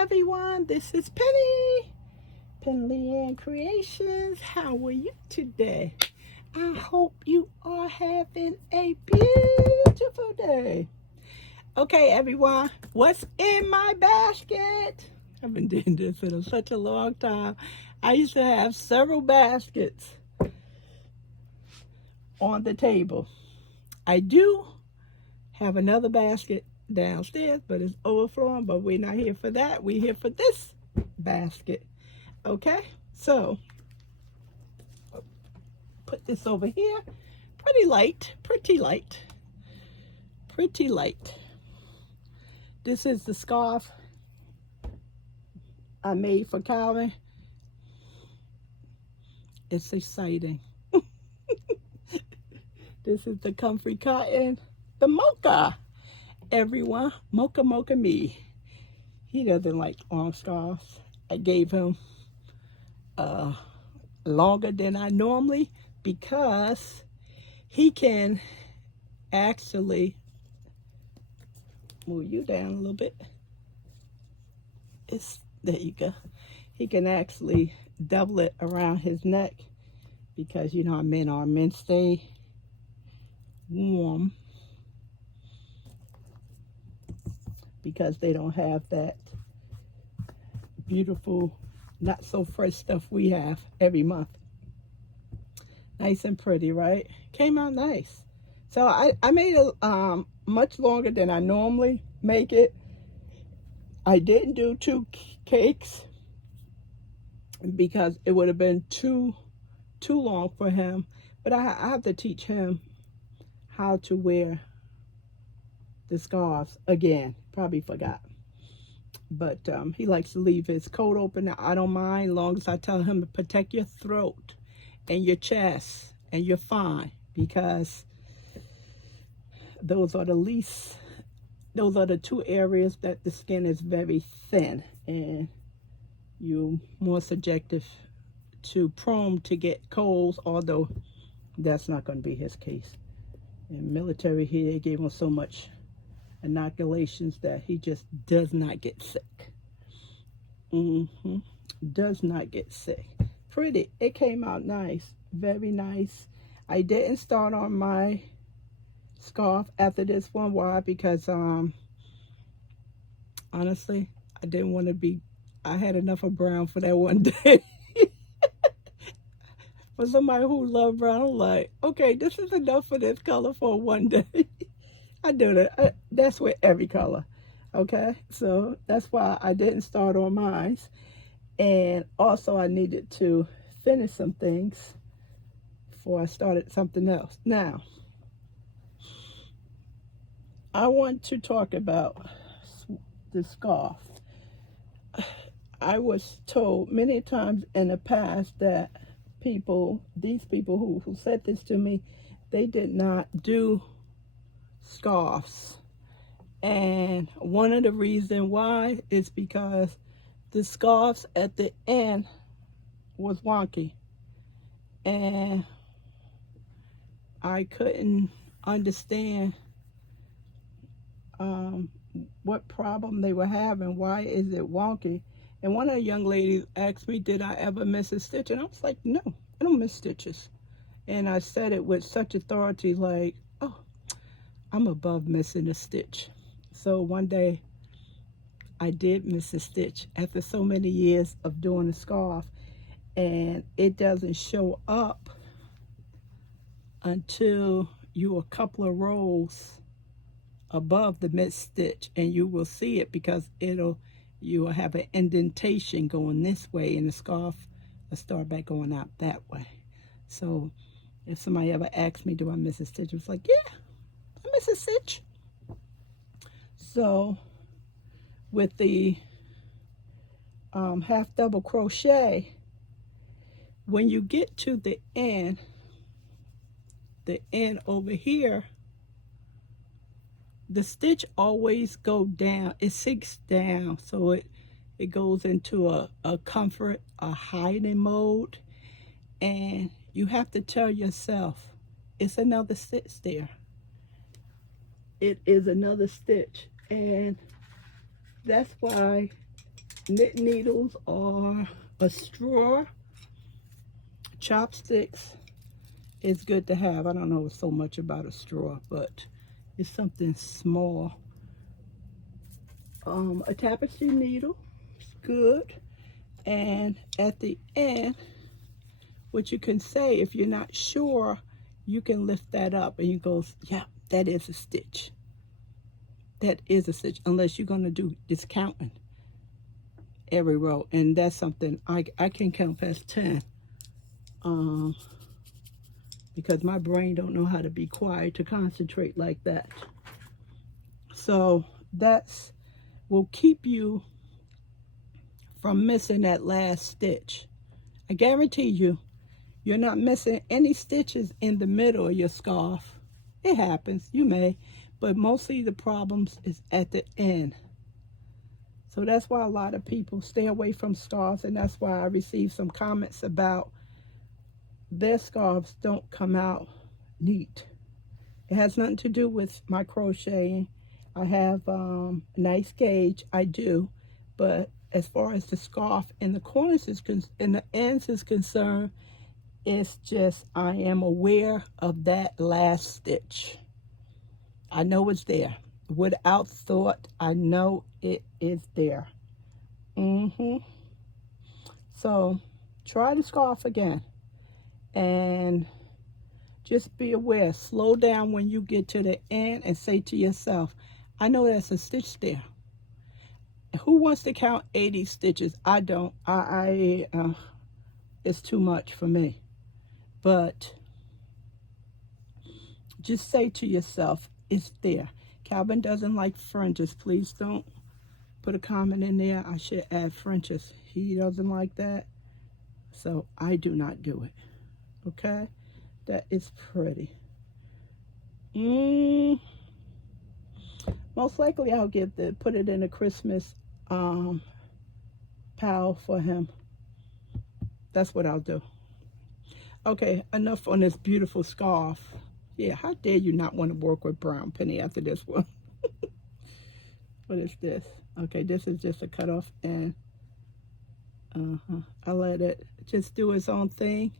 everyone, this is Penny, Penley-Ann Creations. How are you today? I hope you are having a beautiful day. Okay, everyone, what's in my basket? I've been doing this for such a long time. I used to have several baskets on the table. I do have another basket downstairs, but it's overflowing, but we're not here for that. We're here for this basket. Okay, so put this over here. Pretty light. This is the scarf I made for Calvin. It's exciting. This is the comfy cotton, the mocha. Everyone, mocha me. He doesn't like long scarves. I gave him longer than I normally, because he can actually move you down a little bit. There you go. He can actually double it around his neck, because you know how men stay warm because they don't have that beautiful, not so fresh stuff we have every month. Nice and pretty, right? Came out nice. So I made it much longer than I normally make it. I didn't do 2 cakes because it would have been too long for him. But I have to teach him how to wear the scarves again. Probably forgot. But he likes to leave his coat open. I don't mind, as long as I tell him to protect your throat and your chest, and you're fine, because those are the 2 areas that the skin is very thin, and you're more subjective to prone to get colds, although that's not going to be his case. In military here, they gave him so much inoculations that he just does not get sick. Does not get sick. Pretty. It came out nice. Very nice. I didn't start on my scarf after this one. Why? Because honestly, I didn't want to be, I had enough of brown for that one day. For somebody who loves brown, I'm like, okay, this is enough for this color for one day. I do that. That's with every color. Okay, so that's why I didn't start on mine. And also I needed to finish some things before I started something else. Now, I want to talk about the scarf. I was told many times in the past that these people who said this to me, they did not do scarves. And one of the reasons why is because the scarves at the end was wonky, and I couldn't understand what problem they were having. Why is it wonky? And one of the young ladies asked me, did I ever miss a stitch? And I was like, no, I don't miss stitches. And I said it with such authority, like, oh, I'm above missing a stitch. So one day I did miss a stitch after so many years of doing a scarf, and it doesn't show up until you're a couple of rows above the missed stitch, and you will see it because you will have an indentation going this way, and the scarf will start back going out that way. So if somebody ever asks me, do I miss a stitch? It's like, yeah, I miss a stitch. So with the half double crochet, when you get to the end over here, the stitch always go down. It sinks down, so it goes into a comfort, a hiding mode, and you have to tell yourself, it's another stitch there. It is another stitch, and that's why knit needles or a straw. Chopsticks is good to have. I don't know so much about a straw, but it's something small. A tapestry needle is good. And at the end, what you can say, if you're not sure, you can lift that up and you go, yeah, that is a stitch. That is a stitch, unless you're going to do discounting every row. And that's something I can count past 10. Because my brain don't know how to be quiet to concentrate like that. So that's will keep you from missing that last stitch. I guarantee you, you're not missing any stitches in the middle of your scarf. It happens, you may, but mostly the problems is at the end. So that's why a lot of people stay away from scarves, and that's why I received some comments about their scarves don't come out neat. It has nothing to do with my crocheting. I have a nice gauge, I do, but as far as the scarf and the corners and the ends is concerned, it's just I am aware of that last stitch. I know it's there. Without thought, I know it is there. So try the scarf again. And just be aware, slow down when you get to the end and say to yourself, I know that's a stitch there. Who wants to count 80 stitches? I don't. It's too much for me. But just say to yourself, it's there. Calvin doesn't like fringes. Please don't put a comment in there. I should add fringes. He doesn't like that. So I do not do it. Okay? That is pretty. Most likely I'll put it in a Christmas pile for him. That's what I'll do. Okay, enough on this beautiful scarf. Yeah, how dare you not want to work with brown, Penny, after this one? What is this? Okay, this is just a cutoff end. I let it just do its own thing.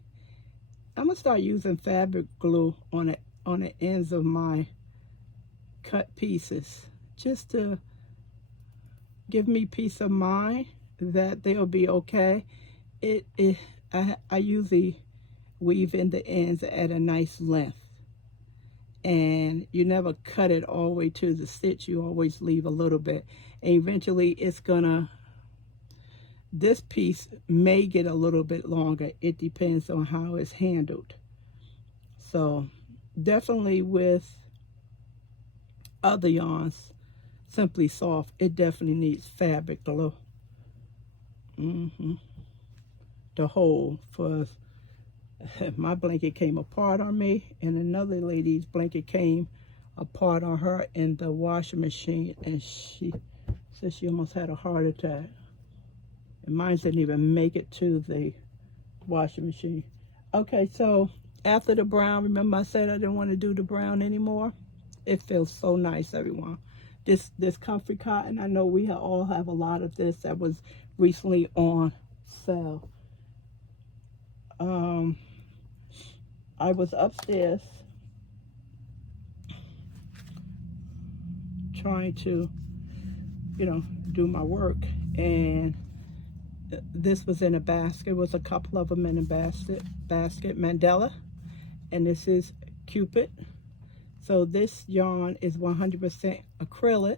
I'm gonna start using fabric glue on the ends of my cut pieces, just to give me peace of mind that they'll be okay. I usually weave in the ends at a nice length, and you never cut it all the way to the stitch. You always leave a little bit, and eventually this piece may get a little bit longer. It depends on how it's handled. So definitely with other yarns, Simply Soft, it definitely needs fabric glue. The hole for my blanket came apart on me, and another lady's blanket came apart on her in the washing machine, and she said she almost had a heart attack. And mine didn't even make it to the washing machine. Okay, so after the brown, remember I said I didn't want to do the brown anymore? It feels so nice, everyone. This comfy cotton, I know we all have a lot of this that was recently on sale. I was upstairs trying to, do my work, and this was in a basket. It was a couple of them in a basket, Mandela, and this is Cupid. So this yarn is 100% acrylic,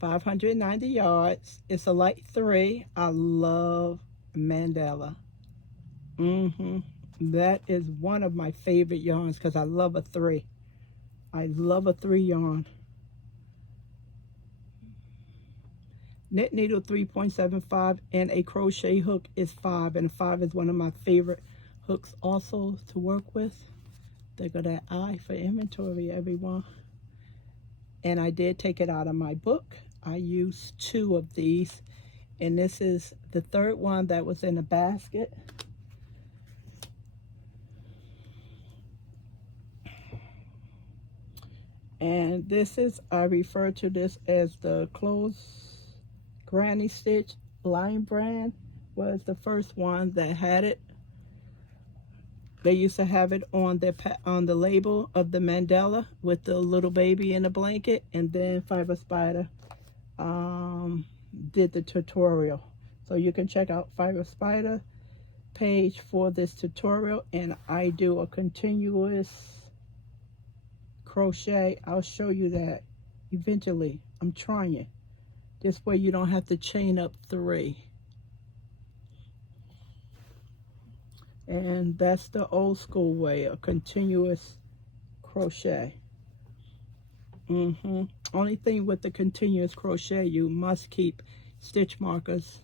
590 yards. It's a light 3. I love Mandela. That is one of my favorite yarns because I love a 3. I love a 3 yarn. Knit needle 3.75 and a crochet hook is 5, and 5 is one of my favorite hooks also to work with. There go that I for inventory, everyone. And I did take it out of my book. I used 2 of these, and this is the 3rd one that was in a basket. And this is, I refer to this as the clothes Granny Stitch line brand was the first one that had it. They used to have it on on the label of the mandala with the little baby in a blanket, and then Fiber Spider did the tutorial. So you can check out Fiber Spider page for this tutorial, and I do a continuous crochet. I'll show you that eventually. I'm trying. This way you don't have to chain up 3. And that's the old school way, a continuous crochet. Only thing with the continuous crochet, you must keep stitch markers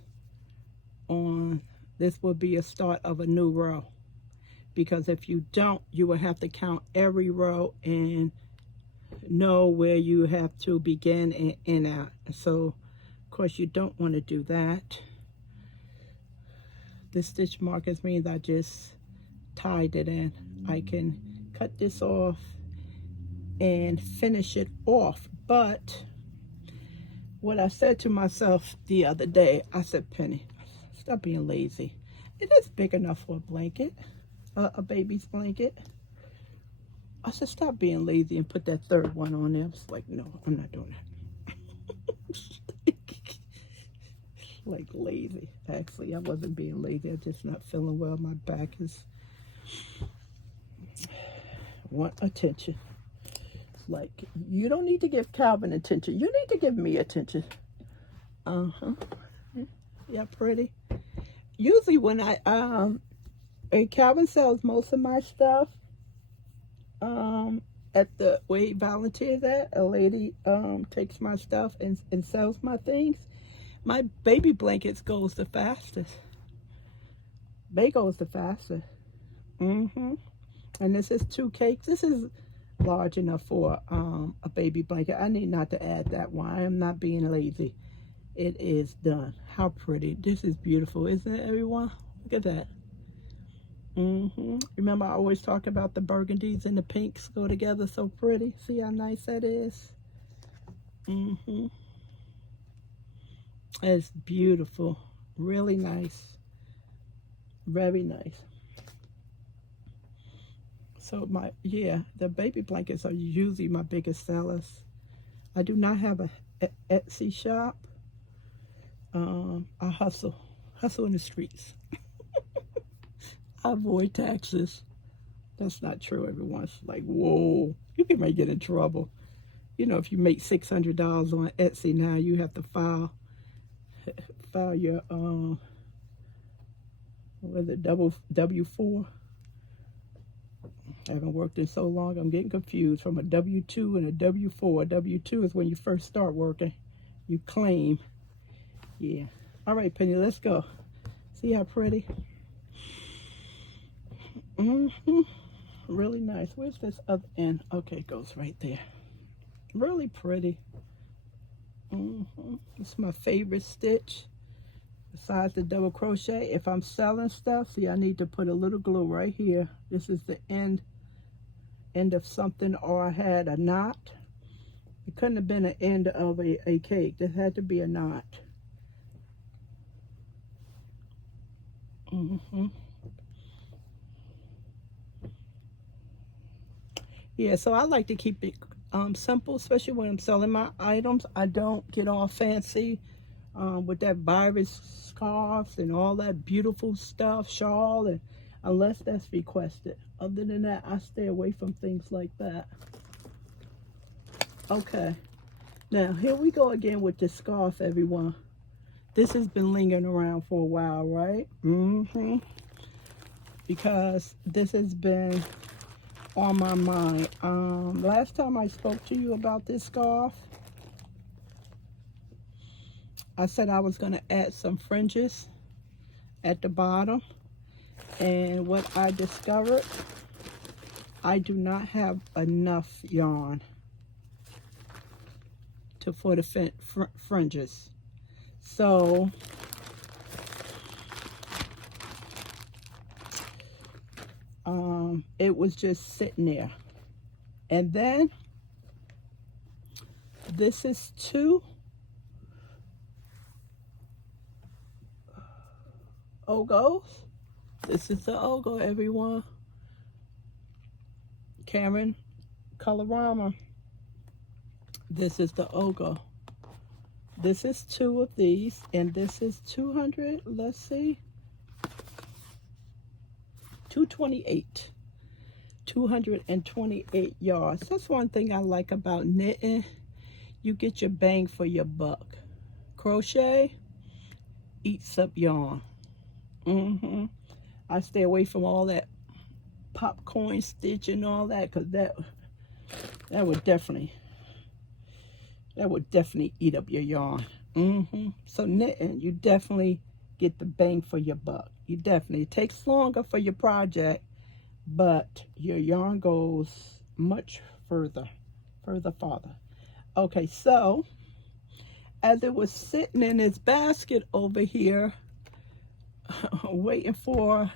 on. This will be a start of a new row, because if you don't, you will have to count every row and know where you have to begin and end out. So of course you don't want to do that. The stitch markers means I just tied it in. I can cut this off and finish it off. But what I said to myself the other day, I said, Penny, stop being lazy. It is big enough for a blanket, a baby's blanket. I said, stop being lazy and put that 3rd one on there. I was like, no, I'm not doing that. Like lazy. Actually, I wasn't being lazy. I'm just not feeling well. My back is want attention. It's like, you don't need to give Calvin attention. You need to give me attention. Yeah, pretty. Usually when and Calvin sells most of my stuff at the where he volunteers at. A lady takes my stuff and sells my things. My baby blankets goes the fastest. They goes the fastest. And this is 2 cakes. This is large enough for a baby blanket. I need not to add that one. I am not being lazy. It is done. How pretty. This is beautiful, isn't it, everyone? Look at that. Remember, I always talk about the burgundies and the pinks go together so pretty. See how nice that is? It's beautiful. Really nice. Very nice. So the baby blankets are usually my biggest sellers. I do not have a Etsy shop. I hustle in the streets. I avoid taxes. That's not true. Everyone's like, whoa, you can make it in trouble. You know, if you make $600 on Etsy now, you have to file your W-4. I haven't worked in so long, I'm getting confused from a W-2 and a W-4. W-2 is when you first start working. You claim. Yeah. All right, Penny, let's go. See how pretty? Really nice. Where's this other end? Okay, it goes right there. Really pretty. It's my favorite stitch besides the double crochet. If I'm selling stuff, see, I need to put a little glue right here. This is the end of something, or I had a knot. It couldn't have been an end of a cake. This had to be a knot. Yeah, so I like to keep it simple, especially when I'm selling my items. I don't get all fancy with that virus scarves and all that beautiful stuff, shawl, and unless that's requested. Other than that, I stay away from things like that. Okay, now here we go again with the scarf, everyone. This has been lingering around for a while, right? Because this has been on my mind. Last time I spoke to you about this scarf, I said I was going to add some fringes at the bottom, and what I discovered, I do not have enough yarn for the fringes. So it was just sitting there. And then this is 2 Ogos. This is the Ogo, everyone. Karen Colorama. This is the Ogo. This is 2 of these, and this is 200, let's see, 228. 228 yards. That's one thing I like about knitting. You get your bang for your buck. Crochet eats up yarn. I stay away from all that popcorn stitch and all that, because that would definitely eat up your yarn. So knitting, you definitely get the bang for your buck. You definitely, it takes longer for your project, but your yarn goes much farther. Okay, so as it was sitting in its basket over here, waiting for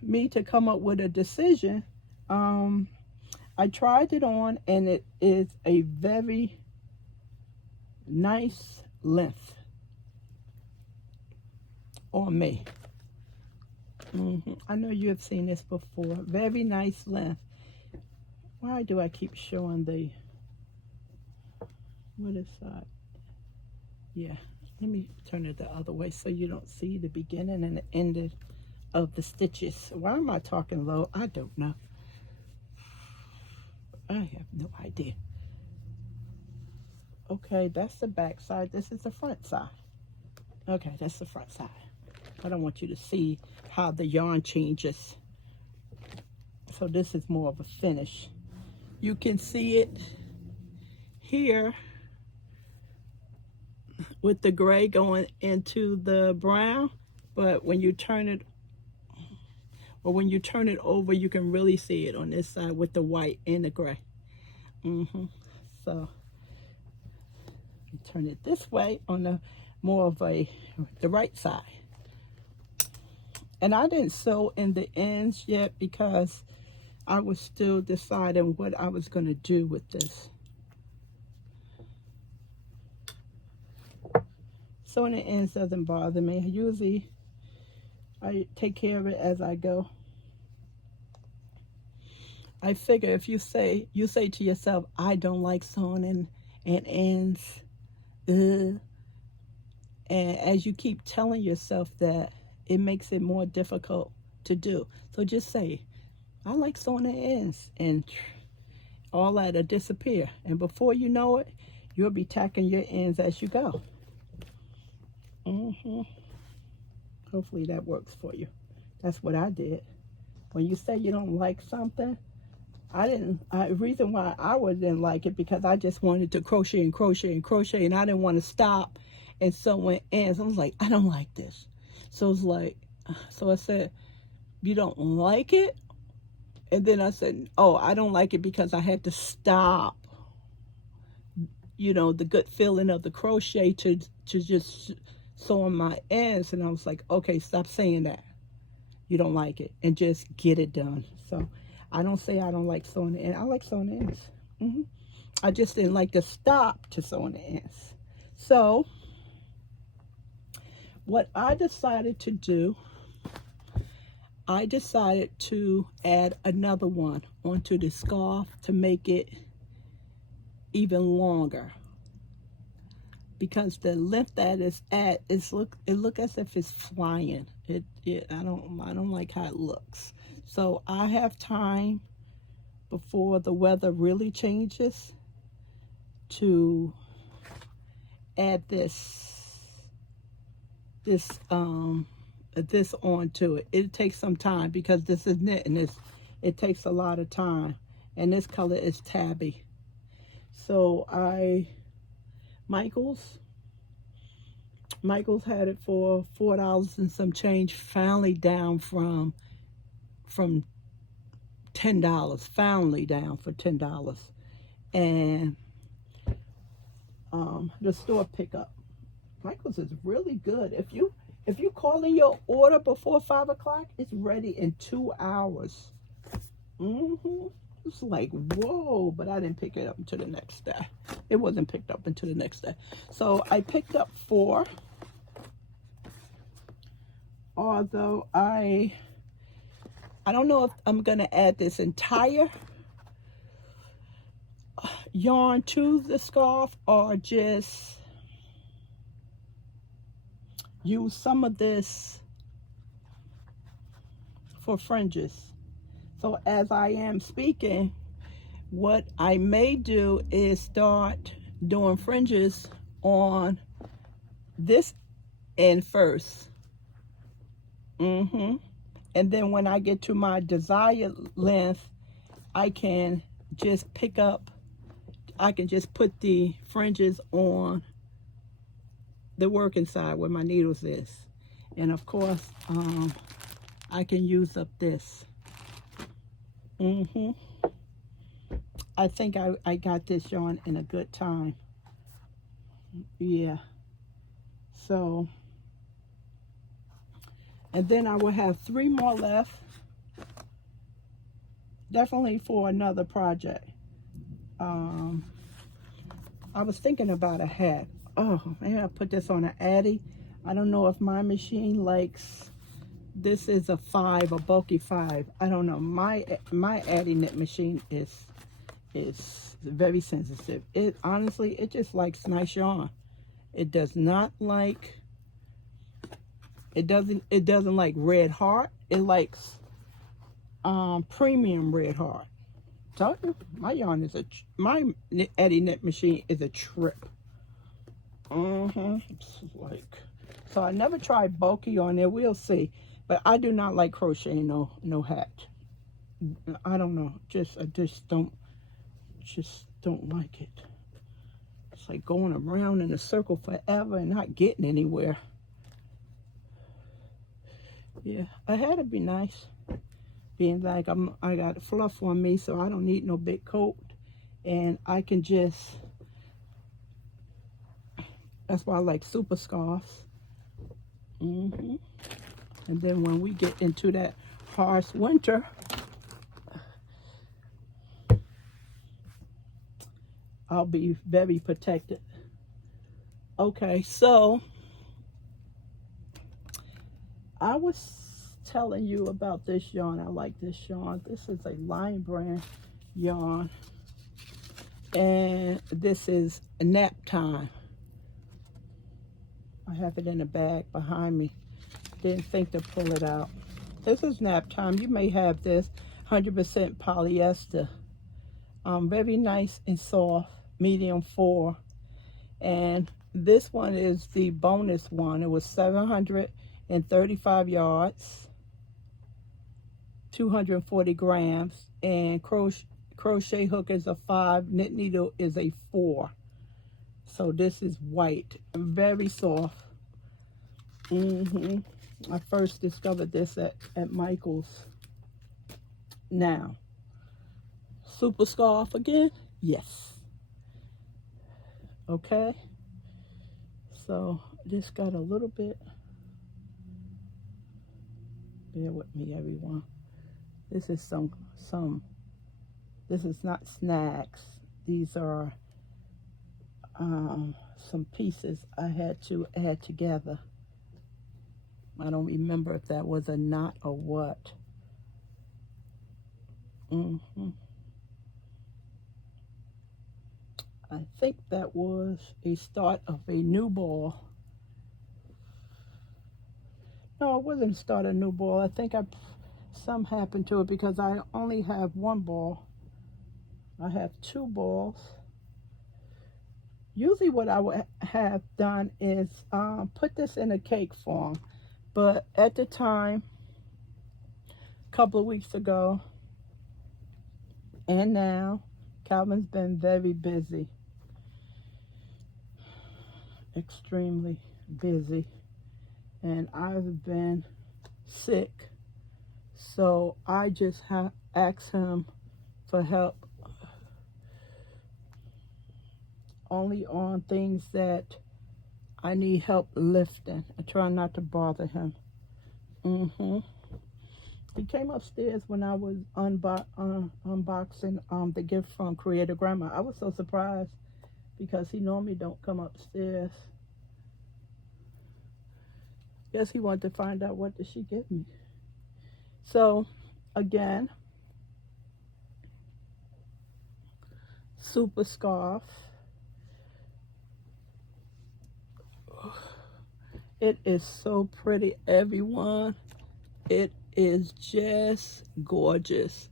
me to come up with a decision, I tried it on, and it is a very nice length on me. I know you have seen this before. Very nice length. Why do I keep showing the, what is that? Yeah, let me turn it the other way so you don't see the beginning and the end of the stitches. Why am I talking low? I don't know. I have no idea. Okay, that's the back side. This is the front side. Okay, that's the front side. I don't want you to see how the yarn changes. So this is more of a finish. You can see it here with the gray going into the brown, but when you turn it, or when you turn it over, you can really see it on this side with the white and the gray. So turn it this way on the more of the right side. And I didn't sew in the ends yet because I was still deciding what I was going to do with this. Sewing the ends doesn't bother me. Usually I take care of it as I go. I figure if you say to yourself, I don't like sewing in ends, and as you keep telling yourself that, it makes it more difficult to do. So just say, I like sewing in ends, and all that'll disappear. And before you know it, you'll be tacking your ends as you go. Hopefully that works for you. That's what I did. When you say you don't like something, the reason why I didn't like it, because I just wanted to crochet and crochet and crochet, and I didn't want to stop and sew in ends. I was like, I don't like this. So it's like, so I said, you don't like it? And then I said, oh, I don't like it because I had to stop, you know, the good feeling of the crochet to just sew on my ends. And I was like, okay, stop saying that. You don't like it, and just get it done. So I don't say I don't like sewing the ends. I like sewing the ends. I just didn't like to stop to sew on the ends. So what I decided to do, I decided to add another one onto the scarf to make it even longer, because the length that it's at it look as if it's flying. I don't like how it looks. So I have time before the weather really changes to add this onto it. It takes some time because this is knitting. It takes a lot of time, and this color is tabby. So Michael's had it for $4 and some change, finally down from $10, finally down for $10. And the store pickup, Michael's is really good. If you call in your order before 5 o'clock, it's ready in 2 hours. It's like, whoa, but I didn't pick it up until the next day. It wasn't picked up until the next day. So I picked up 4. although I don't know if I'm gonna add this entire yarn to the scarf or just use some of this for fringes. So as I am speaking, what I may do is start doing fringes on this end first. And then when I get to my desired length, I can just I can just put the fringes on the working side where my needles is. And of course, I can use up this. I think I got this yarn in a good time. Yeah. So, and then I will have 3 more left. Definitely for another project. I was thinking about a hat. Oh, maybe I'll put this on an Addy. I don't know if my machine likes, this is a 5, a bulky 5. I don't know. My Addy knit machine is very sensitive. It honestly, it just likes nice yarn. It does not like, it doesn't like red heart. It likes premium red heart. Tell you, my yarn is my Addy knit machine is a trip. It's like, so I never tried bulky on there. We'll see. But I do not like crocheting no hat. I don't know. I just don't like it. It's like going around in a circle forever and not getting anywhere. Yeah, a hat would be nice. Being like I got fluff on me, so I don't need no big coat, and I can just. That's why I like super scarves. And then when we get into that harsh winter, I'll be very protected. Okay, so I was telling you about this yarn. I like this yarn. This is a Lion brand yarn, and this is Nap Time. I have it in a bag behind me. Didn't think to pull it out. This is Nap Time. You may have this 100% polyester. Very nice and soft, medium 4. And this one is the bonus one. It was 735 yards, 240 grams, and crochet hook is a 5, knit needle is a 4. So this is white, very soft. I first discovered this at Michael's. Now, super scarf again? Yes. Okay. So this got a little bit. Bear with me, everyone. This is this is not snags. These are some pieces I had to add together. I don't remember if that was a knot or what. I think that was a start of a new ball. No, it wasn't a start of a new ball. I think some happened to it because I only have 1 ball. I have 2 balls. Usually what I would have done is put this in a cake form. But at the time, a couple of weeks ago, and now, Calvin's been very busy. Extremely busy. And I've been sick. So I just asked him for help only on things that I need help lifting. I try not to bother him. He came upstairs when I was unboxing the gift from Creator Grandma. I was so surprised because he normally don't come upstairs. Guess he wanted to find out what did she give me. So again, super scarf. It is so pretty, everyone. It is just gorgeous.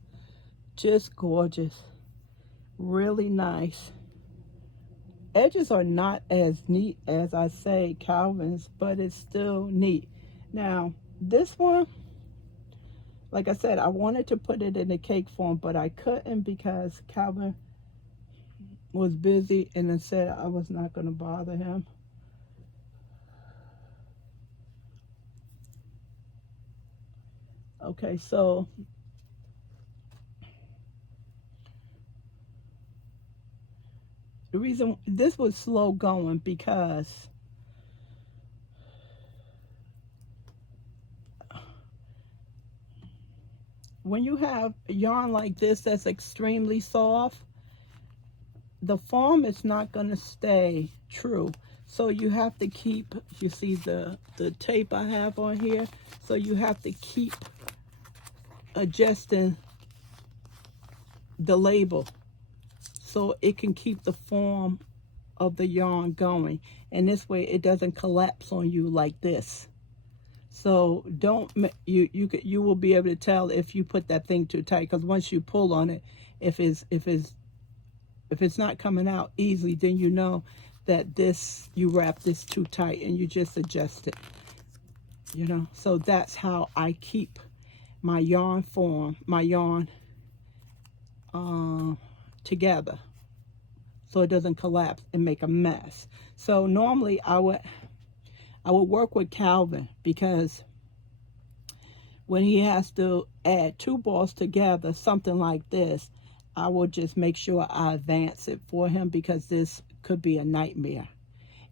Just gorgeous. Really nice. Edges are not as neat as I say Calvin's, but it's still neat. Now, this one, like I said, I wanted to put it in a cake form, but I couldn't because Calvin was busy and then said I was not going to bother him. Okay, so the reason this was slow going because when you have yarn like this that's extremely soft, the form is not going to stay true. So you have to keep, you see the tape I have on here, so you have to keep adjusting the label so it can keep the form of the yarn going, and this way it doesn't collapse on you like this. So don't, you will be able to tell if you put that thing too tight, because once you pull on it, if it's not coming out easily, then you know that you wrap this too tight, and you just adjust it, you know. So that's how I keep my yarn form, my yarn together, so it doesn't collapse and make a mess. So normally I would work with Calvin, because when he has to add two balls together, something like this, I will just make sure I advance it for him, because this could be a nightmare.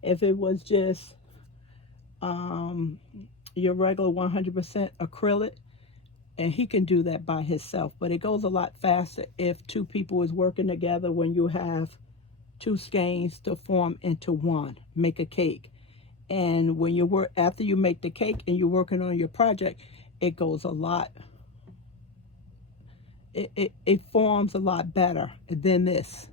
If it was just your regular 100% acrylic, and he can do that by himself, but it goes a lot faster if two people is working together, when you have two skeins to form into one, make a cake. And when you work, after you make the cake and you're working on your project, it goes a lot, it forms a lot better than this.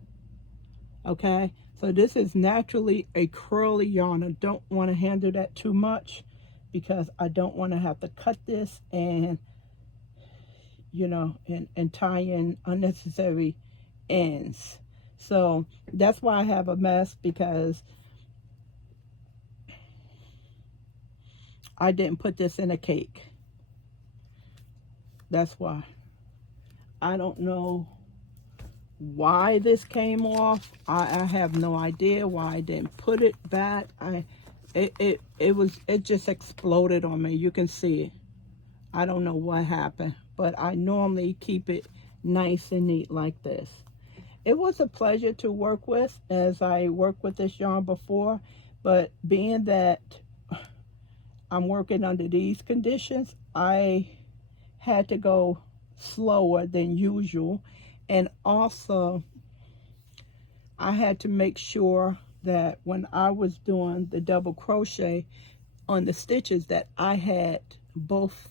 Okay, so this is naturally a curly yarn. I don't want to handle that too much, because I don't want to have to cut this and, you know, and tie in unnecessary ends. So that's why I have a mess, because I didn't put this in a cake. That's why. I don't know why this came off. I have no idea why I didn't put it back. It just exploded on me. You can see it. I don't know what happened, but I normally keep it nice and neat like this. It was a pleasure to work with, as I worked with this yarn before, but being that I'm working under these conditions, I had to go slower than usual, and also I had to make sure that when I was doing the double crochet on the stitches, that I had both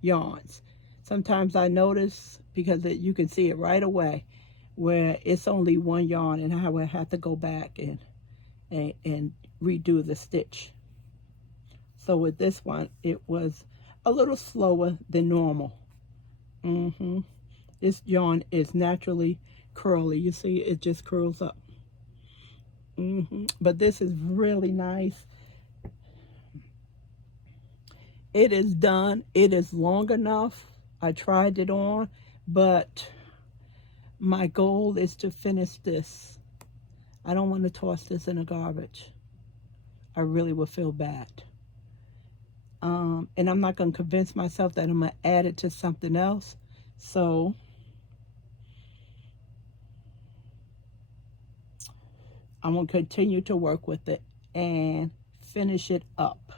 yarns. Sometimes I notice, because you can see it right away, where it's only one yarn, and I would have to go back and redo the stitch. So with this one, it was a little slower than normal. This yarn is naturally curly. You see, it just curls up. But this is really nice. It is done. It is long enough. I tried it on, but my goal is to finish this. I don't want to toss this in the garbage. I really would feel bad. And I'm not going to convince myself that I'm going to add it to something else. So I'm going to continue to work with it and finish it up.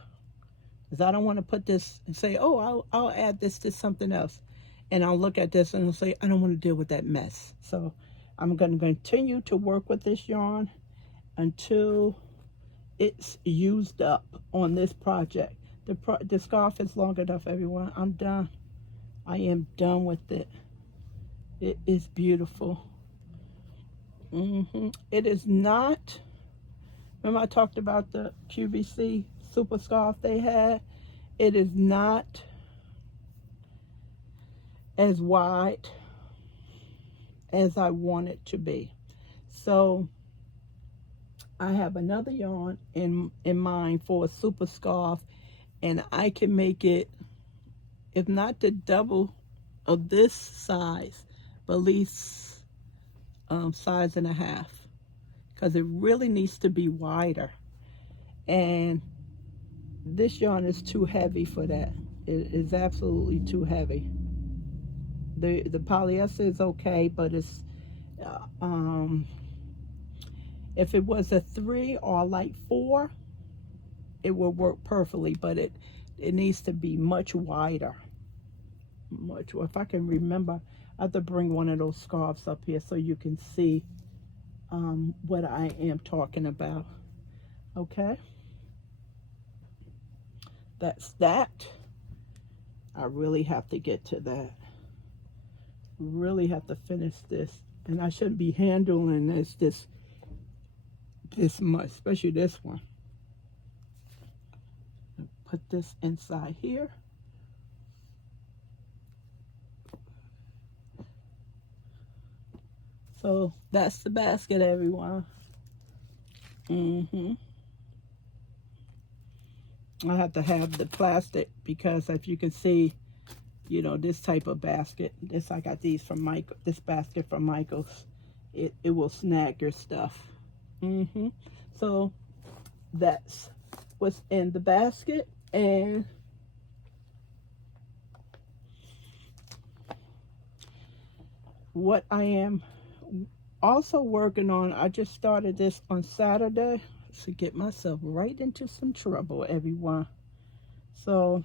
Because I don't want to put this and say, oh, I'll add this to something else. And I'll look at this and I'll say, I don't want to deal with that mess. So I'm going to continue to work with this yarn until it's used up on this project. The scarf is long enough, everyone. I'm done. I am done with it. It is beautiful. It is not, remember I talked about the QVC super scarf they had? It is not as wide as I want it to be. So I have another yarn in mind for a super scarf, and I can make it, if not the double of this size, but at least size and a half, because it really needs to be wider. And this yarn is too heavy for that. It is absolutely too heavy. The polyester is okay, but it's if it was a 3 or a light 4, it will work perfectly, but it needs to be much wider. If I can remember, I have to bring one of those scarves up here so you can see what I am talking about. Okay, that's that. I really have to get to that. Really have to finish this, and I shouldn't be handling this much, especially this one. Put this inside here. So that's the basket, everyone. I have to have the plastic because, if you can see, you know, this type of basket, I got these from Michael, this basket from Michael's, it will snag your stuff. So that's what's in the basket. And what I am also working on, I just started this on Saturday to get myself right into some trouble, everyone. So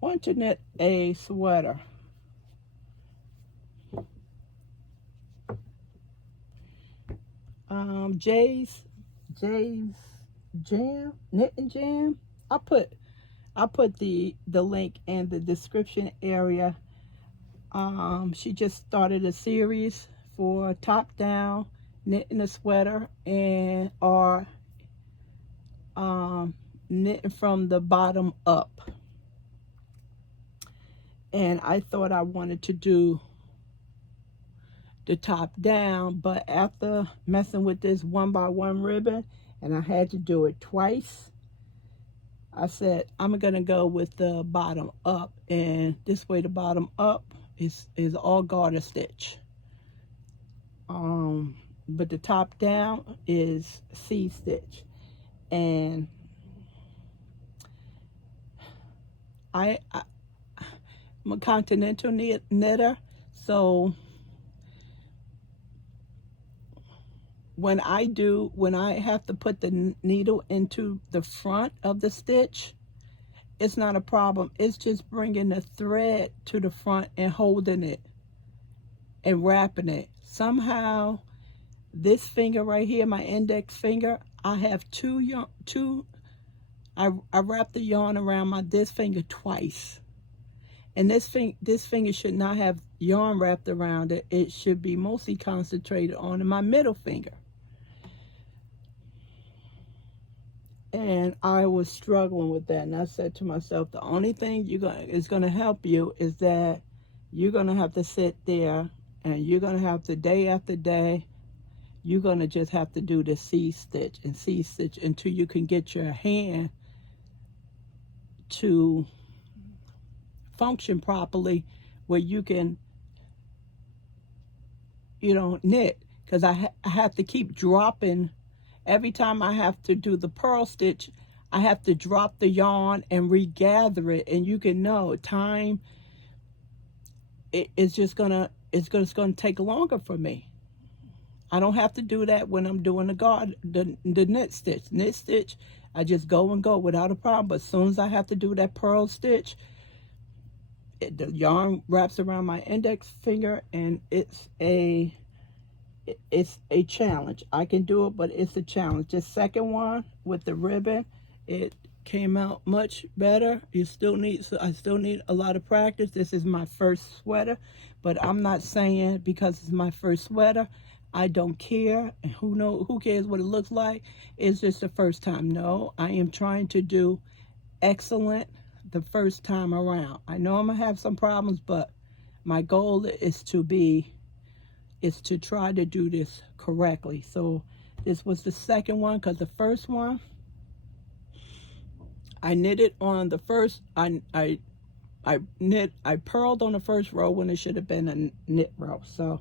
want to knit a sweater. Jay's Jam, Knitting Jam. I put the link in the description area. She just started a series for top down knitting a sweater or knitting from the bottom up. And I thought I wanted to do the top down, but after messing with this 1x1 ribbon, and I had to do it twice, I said I'm gonna go with the bottom up, and this way the bottom up is all garter stitch. But the top down is seed stitch. And I'm a continental knitter, so when I have to put the needle into the front of the stitch, it's not a problem. It's just bringing the thread to the front and holding it and wrapping it. Somehow, this finger right here, my index finger, I have I wrap the yarn around this finger twice. And this finger should not have yarn wrapped around it. It should be mostly concentrated on my middle finger. And I was struggling with that. And I said to myself, the only thing is going to help you is that you're going to have to sit there, and you're going to have to, day after day, you're going to just have to do the seed stitch and seed stitch until you can get your hand to function properly, where you can, knit. Because I have to keep dropping. Every time I have to do the purl stitch, I have to drop the yarn and regather it. And you can know time, it's gonna take longer for me. I don't have to do that when I'm doing the knit stitch. Knit stitch, I just go without a problem. But as soon as I have to do that purl stitch, the yarn wraps around my index finger, and it's a challenge. I can do it, but it's a challenge. The second one with the ribbon, came out much better. I still need a lot of practice. This is my first sweater, but I'm not saying because it's my first sweater I don't care. And who cares what it looks like? It's just the first time. No, I am trying to do excellent the first time around. I know I'm gonna have some problems, but my goal is to try to do this correctly. So this was the second one, because the first one I knitted on the first, I purled on the first row when it should have been a knit row. So,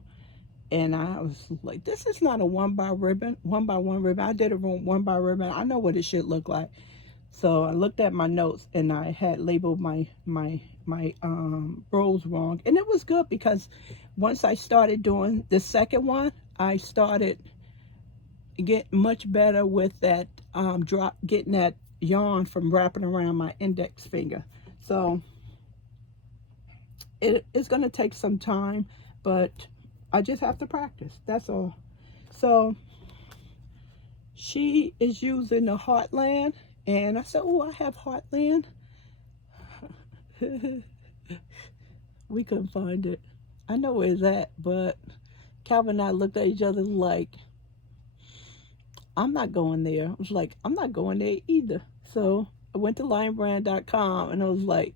and I was like, this is not a one by one ribbon. I did it wrong, one by ribbon. I know what it should look like. So I looked at my notes and I had labeled my rows wrong, and it was good because once I started doing the second one, I started getting much better with that getting that yarn from wrapping around my index finger. So it's going to take some time, but I just have to practice. That's all. So she is using the Heartland, and I said, oh, I have Heartland. We couldn't find it. I know where it's at, but Calvin and I looked at each other like, I'm not going there. I was like, I'm not going there either. So I went to linebrand.com and I was like,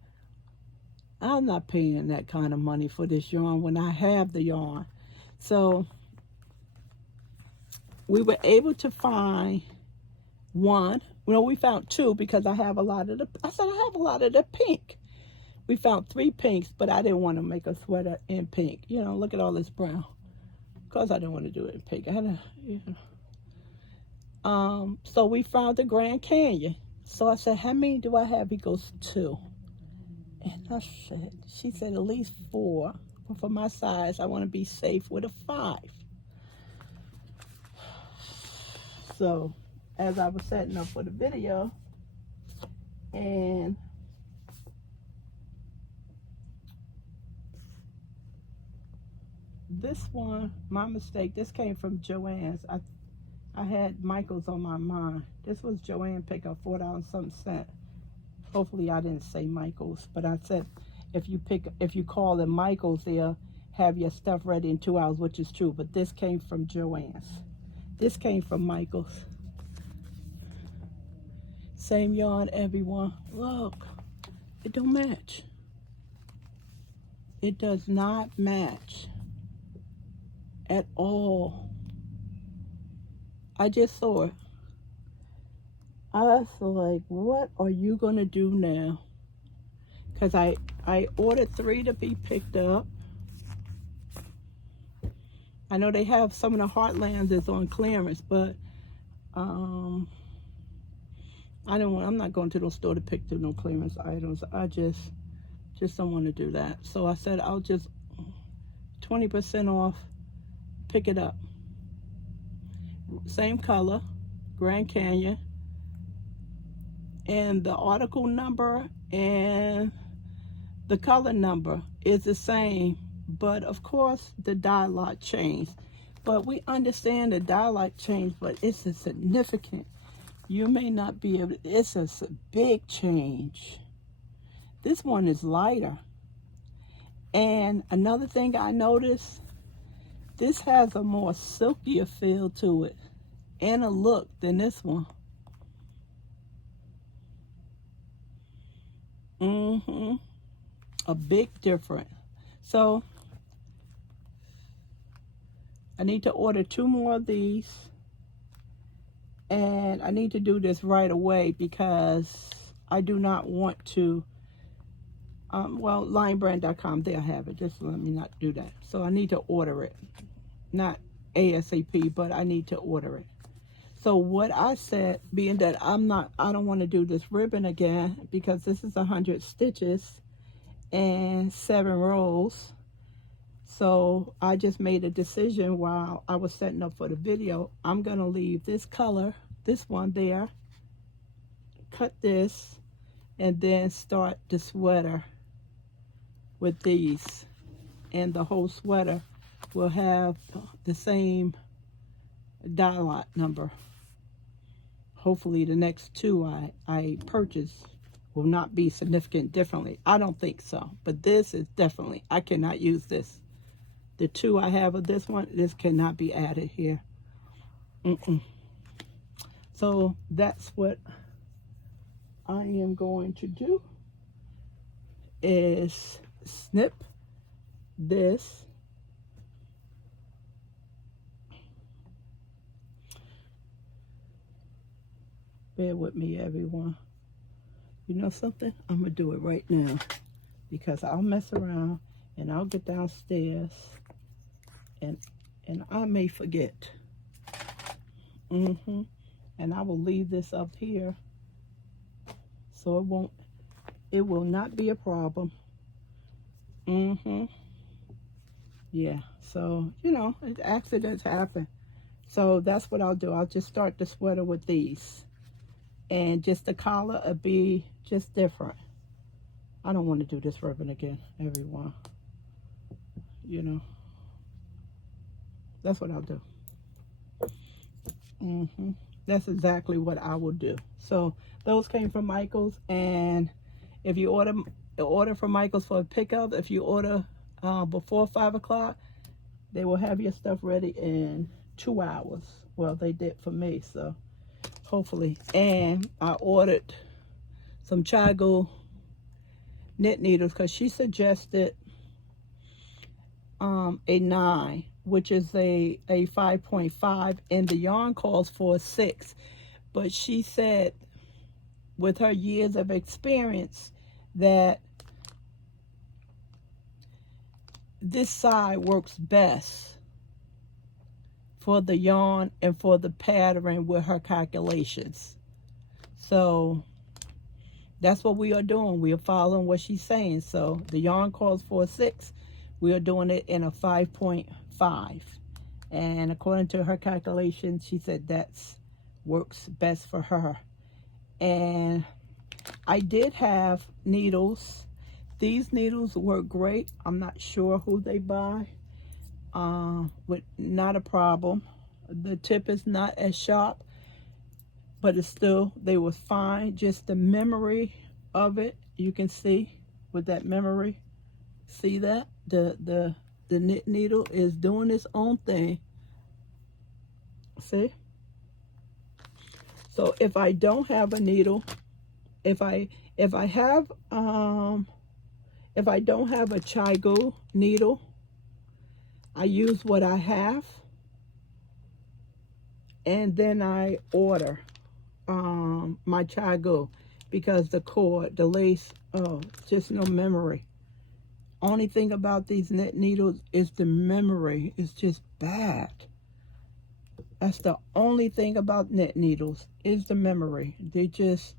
I'm not paying that kind of money for this yarn when I have the yarn. So we were able to find one. Well, we found two because I have a lot of the pink. We found 3 pinks, but I didn't want to make a sweater in pink. You know, look at all this brown. Of course, I didn't want to do it in pink. I had to, you know. So we found the Grand Canyon. So I said, how many do I have? He goes, 2. And she said at least 4. But for my size, I want to be safe with a 5. So as I was setting up for the video, and this one, my mistake, this came from Joann's. I had Michael's on my mind. This was Joann pickup, $4 and something cent. Hopefully I didn't say Michael's, but I said if you call them Michael's, they'll have your stuff ready in 2 hours, which is true. But this came from Joann's. This came from Michael's. Same yarn, everyone. Look, it don't match. It does not match at all. I just saw it. I was like, what are you gonna do now? Because I ordered 3 to be picked up. I know they have some of the Heartlands is on clearance, but I'm not going to the store to pick through no clearance items. I just don't want to do that. So I said I'll just 20% off, pick it up. Same color, Grand Canyon, and the article number and the color number is the same, but of course the dye lot changed. But we understand the dye lot changed, but it's a significant. You may not be able to, it's a big change. This one is lighter. And another thing I noticed, this has a more silkier feel to it and a look than this one. A big difference. So I need to order 2 more of these, and I need to do this right away because I do not want to well, linebrand.com, they'll have it. Just let me not do that. So I need to order it, not ASAP, but I need to order it. So what I said, being that I don't want to do this ribbon again because this is 100 stitches and 7 rows. So I just made a decision while I was setting up for the video. I'm going to leave this color, this one there, cut this, and then start the sweater with these. And the whole sweater will have the same dye lot number. hopefully the next two I purchase will not be significant differently. I don't think so, but this is definitely, I cannot use this. The two I have of this one, this cannot be added here. So that's what I am going to do, is snip this. Bear with me, everyone. You know something? I'm going to do it right now, because I'll mess around and I'll get downstairs and I may forget. And I will leave this up here so it will not be a problem. Yeah, so, you know, accidents happen. So that's what I'll do. I'll just start the sweater with these. And just the collar will be just different. I don't want to do this ribbon again, everyone. You know. That's what I'll do. That's exactly what I will do. So those came from Michael's, and if you order from Michael's for a pickup, if you order before 5 o'clock, they will have your stuff ready in 2 hours. Well, they did for me, so hopefully. And I ordered some Chigo knit needles because she suggested a 9, which is a 5.5, and the yarn calls for a 6. But she said, with her years of experience, that this side works best for the yarn and for the pattern with her calculations. So that's what we are doing. We are following what she's saying. So the yarn calls for a 6. We are doing it in a 5.5. And according to her calculations, she said that's works best for her. And I did have needles. These needles work great. I'm not sure who they buy. But not a problem. The tip is not as sharp, but it's still, they were fine. Just the memory of it, you can see with that memory. See that? The knit needle is doing its own thing. See? So if I don't have a needle, if I don't have a Chigo needle, I use what I have, and then I order my Chigo, because the cord, the lace, oh, just no memory. Only thing about these knit needles is the memory. It's just bad. That's the only thing about knit needles, is the memory. They just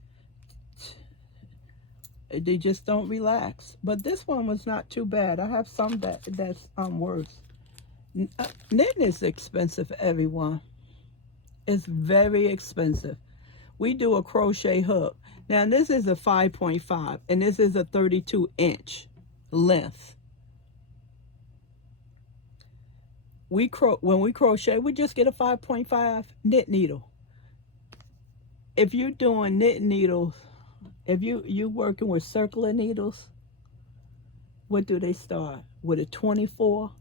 don't relax. But this one was not too bad. I have some that's worse. Knitting is expensive, everyone. It's very expensive. We do a crochet hook. Now this is a 5.5 and this is a 32-inch length. When we crochet, we just get a 5.5 knit needle. If you're doing knit needles, if you working with circular needles, what do they start with? A 24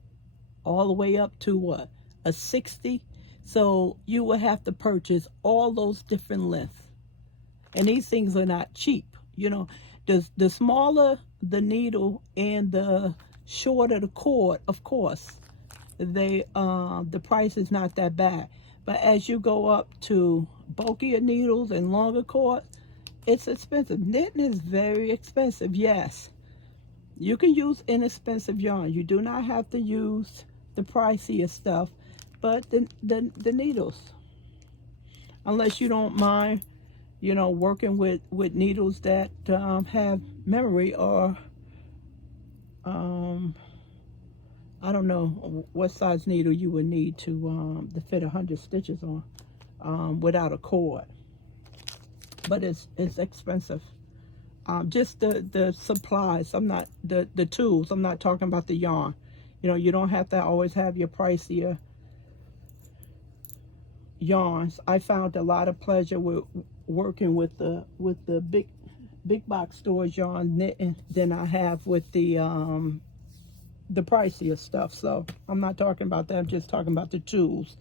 all the way up to what, a 60? So you will have to purchase all those different lengths, and these things are not cheap. You know, the smaller the needle and the shorter the cord, of course, the price is not that bad. But as you go up to bulkier needles and longer cord, it's expensive. Knitting is very expensive. Yes, you can use inexpensive yarn. You do not have to use the pricier stuff, but the needles, unless you don't mind, you know, working with needles that have memory, or I don't know what size needle you would need to fit 100 stitches on without a cord. But it's expensive. Just the supplies. I'm not the tools. I'm not talking about the yarn. You know, you don't have to always have your pricier yarns. I found a lot of pleasure with working with the big box stores yarn knitting than I have with the pricier stuff. So I'm not talking about that. I'm just talking about the tools.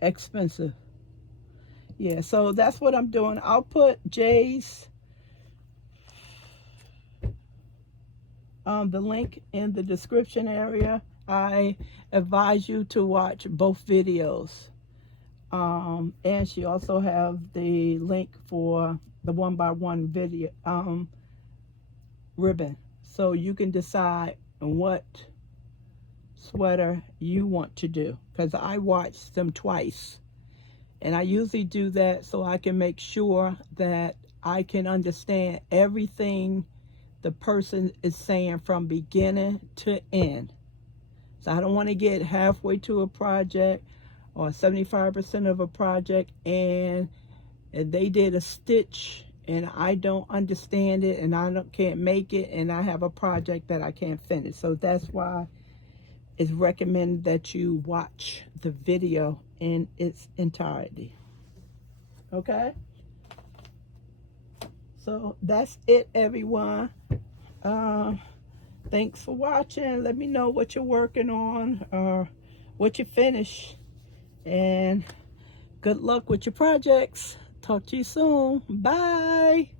Expensive. Yeah, so that's what I'm doing. I'll put Jay's the link in the description area. I advise you to watch both videos. And she also have the link for the 1x1 video ribbon, so you can decide what sweater you want to do, because I watched them twice, and I usually do that so I can make sure that I can understand everything the person is saying from beginning to end. So I don't want to get halfway to a project or 75% of a project and they did a stitch and I don't understand it and can't make it, and I have a project that I can't finish. So that's why it's recommended that you watch the video in its entirety. Okay? So that's it, everyone. Thanks for watching. Let me know what you're working on or what you finish. And good luck with your projects. Talk to you soon. Bye.